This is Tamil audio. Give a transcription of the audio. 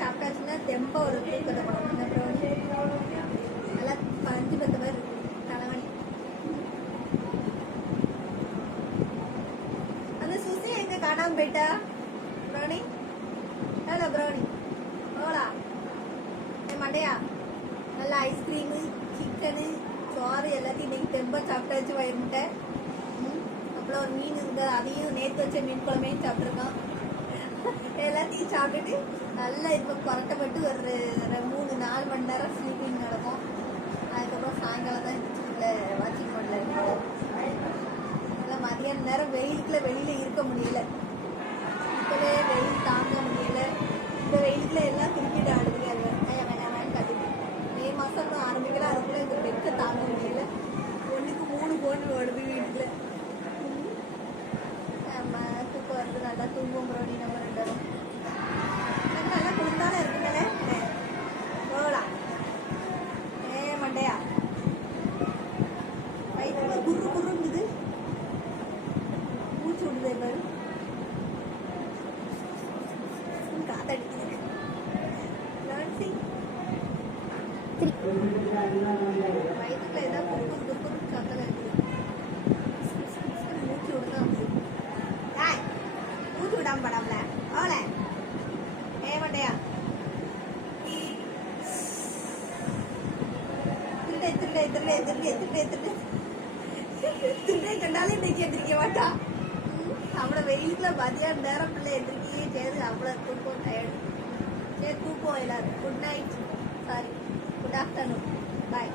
சாப்பிட்டாச்சுன்னா தெம்ப ஒரு தூக்கத்தை படம் அப்புறம் நல்லா பஞ்சு பத்த மாதிரி இருக்கு தலைவணி. அந்த சுசி எங்க காணாம போயிட்டா? ப்ரௌனி ஹலோ ப்ரௌனி ஓலா மண்டையா நல்லா ஐஸ்கிரீமு சிக்கனு சோறு எல்லாத்தையும் இன்னைக்கு தெம்ப சாப்பிட்டாச்சு வயிறுமுட்டை. அப்புறம் ஒரு மீன் இருந்தது அதையும் நேற்று வச்ச மீன் குழம்பையும் சாப்பிட்ருக்கோம். எல்லாத்தையும் சாப்பிட்டுட்டு நல்லா இப்போ கொரட்டப்பட்டு ஒரு 3-4 மணி நேரம் ஸ்லீப்பிங் நடக்கும். அதுக்கப்புறம் சாயங்காலம் தான் வாட்சிங் பண்ணல. நல்லா மதியான நேரம் வெயிலுக்குள்ள வெளியில இருக்க முடியல. இப்பவே வெயில் தாங்க முடியல. இந்த வெயிலுக்குள்ள எல்லாம் கிரிக்கெட் ஆடுதுங்க. வேணாம் கற்றுக்கு மே மாதம் தான் ஆரம்பிக்கலாம். அதுக்குள்ள இந்த வெக்க தாங்க முடியல. 1க்கு 3 போன் ஓடுது வீட்டுல. நம்ம தூக்கம் வந்து நல்லா தூங்குவோம் ப்ரோடி. நம்ம 2 பேரும் நல்லா குளிர்ந்தானே இருக்குங்களே போகலாம். மண்டையா வயிற்றுல குரு குருங்குது, மூச்சு விடுது பாரு, காத்தடிக்குது. வயிற்றுல ஏதாவது குறுக்கு குறுக்கு சத்தம் இருக்குது. மூச்சு விடுதான் மூச்சு விடாம படாமல அவள மண்டையா கண்டாலே இன்னைக்கு எந்திரிக்க மாட்டா. அவ்வளோ வெயிலுக்குள்ள மதியான நேரம் பிள்ளை எந்திரிக்கையே செய்து அவ்வளோ தூக்கம் டயர்டு. சரி தூக்கம் எல்லாரும். Good night, sorry good afternoon, பாய்.